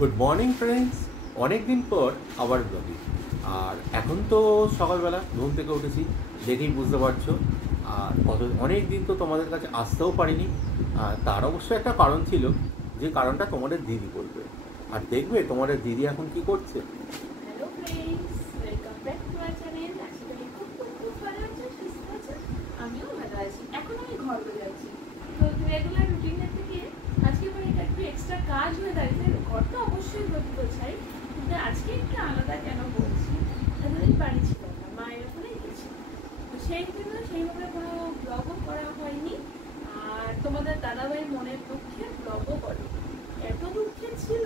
Good morning friends, অনেক দিন পর আবার ব্লগে। আর এখন তো সকালবেলা ঘুম থেকে উঠেছি, দেখেই বুঝতে পারছো। আর অনেক দিন তো তোমাদের কাছে আসতেও পারিনি। তার অবশ্য একটা কারণ ছিল, যে কারণটা তোমাদের দিদি বলবে। আর দেখবে তোমাদের দিদি এখন কি করছে। Hello friends, welcome back to our channel. আশা করি খুব ভালো আছেন, সুস্থ আছেন। আমিও ভালো আছি। এখন আমি ঘর যাচ্ছি, তো রেগুলার রুটিনের থেকে আজকে মানে একটু এক্সট্রা কাজ হয়ে দাঁড়িয়েছে। ঘর তো অবশ্যই গোছাই, কিন্তু আজকে একটু আলাদা কেন বলছি, এতদিন বাড়ি ছিল না, মায়ের ওখানে গেছি, তো সেই জন্য সেইভাবে কোনো ব্লগও করা হয়নি। আর তোমাদের দাদাভাই মনের দুঃখে ব্লগও করে, এত দুঃখে ছিল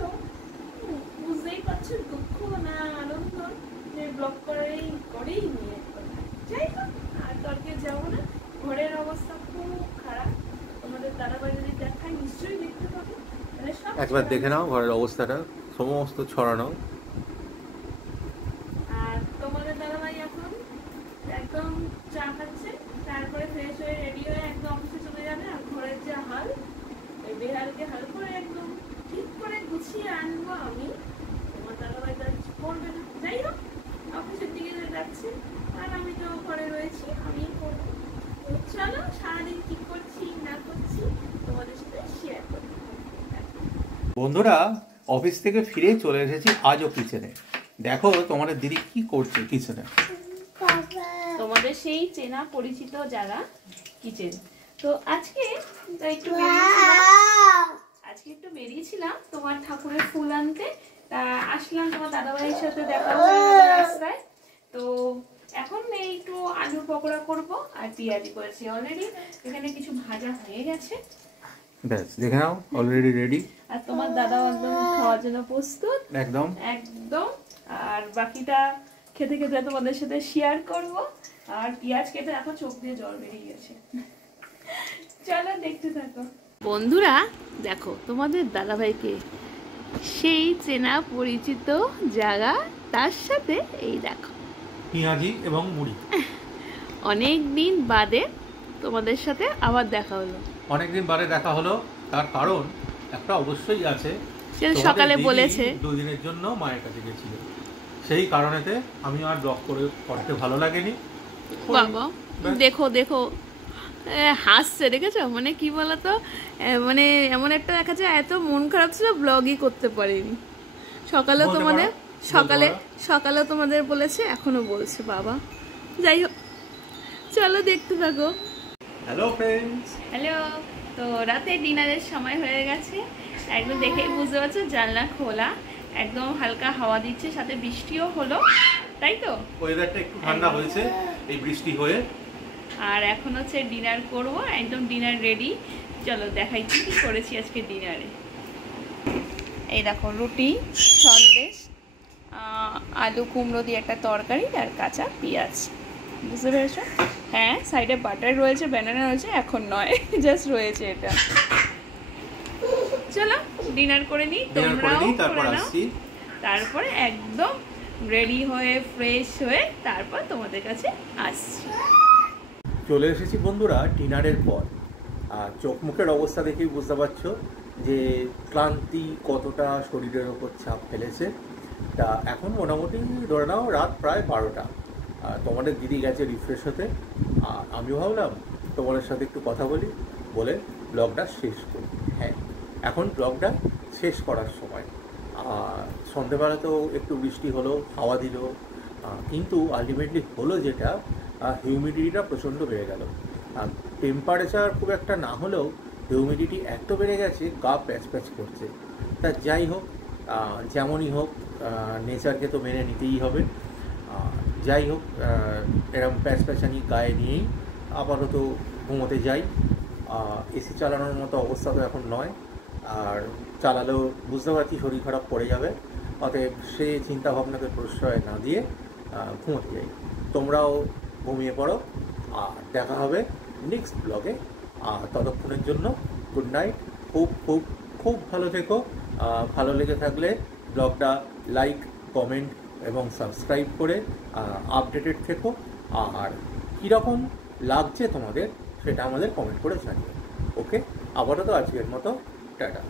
বুঝতেই পারছো, দুঃখ না আনন্দ যে ব্লগ করেই নিয়ে যাই হোক। আর তর্কে যাবো না, ঘরের অবস্থা খুব খারাপ। তোমাদের দাদাভাই যদি দেখায় নিশ্চয়ই দেখতে পাবো, মানে সব একবার দেখে নাও ঘরের অবস্থাটা, সমস্ত ছড়ানো। আর তোমাদের দাদাভাই এখন একদম চা খাচ্ছে, তারপরে ফ্রেশ হয়ে রেডি হয়ে একদম অফিসে চলে যাবে। আর ঘরের যে হাল, এই বেহালকে হাল করে একদম ঠিক করে গুছিয়ে আনবো আমি। তোমার দাদাভাই তো কিছু করবে না, যাই হোক অফিসের দিকে যাচ্ছে, আর আমি তো ঘরে রয়েছি, আমি করবো। তো চলো সারাদিন কি করছি না করছি তোমাদের সাথে শেয়ার করবো। বন্ধুরা, অফিস থেকে ফিরে চলে এসেছি আজও কিচেনে। দেখো তোমাদের দিদি কি করছে কিচেনে। তোমাদের সেই চেনা পরিচিত জায়গা কিচেন। তো আজকে একটু বেরিয়েছিলাম তোমার ঠাকুরের ফুল আনতে। আসলাম তোমার দাদাভাইয়ের সাথে দেখা হয়ে গেল রাস্তায়। তো এখন একটু আলুর পকোড়া করব আর পেঁয়াজি করেছি অলরেডি। এখানে কিছু ভাজা হয়ে গেছে, ব্যাস দেখে নাও অলরেডি রেডি। আর তোমার দাদা একদম খাওয়ার জন্য প্রস্তুত, একদম একদম। আর বাকিটা খেতে খেতে তোমাদের সাথে শেয়ার করব। আর পেঁয়াজ কেটে এখন চোখ দিয়ে জল বেরিয়ে গেছে, চলো দেখতে থাকো। বন্ধুরা দেখো তোমাদের দাদাভাইকে, সেই চেনা পরিচিত জায়গা, তার সাথে এই দেখো পেঁয়াজি এবং মুড়ি। অনেক দিন বাদে তোমাদের সাথে আবার দেখা হলো। অনেকদিন বাদে দেখা হলো, তার কারণ একটা অবশ্যই আছে। সকালে বলেছে দুদিনের জন্য মায়ের কাছে গেছিল, সেই কারণেতে আমি আর ব্লগ করতে ভালো লাগেনি। বাবা দেখো দেখো হাসছে, দেখেছো? মানে কি বলতো, মানে এমন একটা দেখা যায় এত মন খারাপ ছিল ব্লগই করতে পারিনি। সকালে তোমাদের বলেছে, এখনো বলছে বাবা। যাই হোক চলো দেখতে থাকো। Hello friends, hello. তো রাতে ডিনারের সময় হয়ে গেছে, একদম দেখেই বুঝতে পারছো জানলা খোলা, একদম হালকা হাওয়া দিচ্ছে, সাথে বৃষ্টিও হলো, তাই তো ওয়েদারটা একটু ঠান্ডা হয়েছে এই বৃষ্টি হয়ে। আর এখন হচ্ছে ডিনার করব, একদম ডিনার রেডি। চলো দেখাই কি কি করেছি আজকে ডিনারে। এই দেখো রুটি, সন্দেশ, আলু কুমড়ো দিয়ে একটা তরকারি, আর কাঁচা পেঁয়াজ, বুঝতে পেরেছো? হ্যাঁ, সাইডে বাটার রয়েছে, ব্যানানা রয়েছে, এখন নয়, জাস্ট রয়েছে এটা। চলো ডিনার করে নিই, তোমরাও করে নাও, তারপরে একদম রেডি হয়ে ফ্রেশ হয়ে তারপর তোমাদের কাছে আসছি। চলে এসেছি বন্ধুরা ডিনারের পর। আর চোখ মুখের অবস্থা দেখেই বুঝতে পারছো যে ক্লান্তি কতটা শরীরের ওপর চাপ ফেলেছে। তা এখন মোটামুটি ধরে নাও রাত প্রায় 12টা। তোমাদের দিদি গেছে রিফ্রেশ হতে, আর আমিও ভাবলাম তোমাদের সাথে একটু কথা বলে ব্লগটা শেষ করি। হ্যাঁ, এখন ব্লগটা শেষ করার সময়। সন্ধেবেলাতেও একটু বৃষ্টি হলো, হাওয়া দিল, কিন্তু আলটিমেটলি হলো যেটা, হিউমিডিটিটা প্রচণ্ড বেড়ে গেল। টেম্পারেচার খুব একটা না হলেও হিউমিডিটি এত বেড়ে গেছে, গা প্যাচ প্যাচ করছে। তা যাই হোক, যেমনই হোক, নেচারকে তো মেনে নিতেই হবে। যাই হোক, এরম প্যাচ প্যাচানি গায়ে নিয়েই আপাতত ঘুমোতে যাই। এসি চালানোর মতো অবস্থা তো এখন নয়, আর চালালেও বুঝতে পারছি শরীর খারাপ পড়ে যাবে। অতএব সে চিন্তাভাবনাকে প্রশ্রয় না দিয়ে ঘুমোতে যাই। তোমরাও ঘুমিয়ে পড়ো, আর দেখা হবে নেক্সট ব্লগে। আর ততক্ষণের জন্য গুড নাইট। খুব খুব খুব ভালো থেকো। ভালো লেগে থাকলে ব্লগটা লাইক, কমেন্ট এবং সাবস্ক্রাইব করে আপডেটেড থেকো। আর কীরকম লাগছে তোমাদের সেটা আমাদের কমেন্ট করে জানিও। ওকে, আপাতত আজকের মতো টাটা।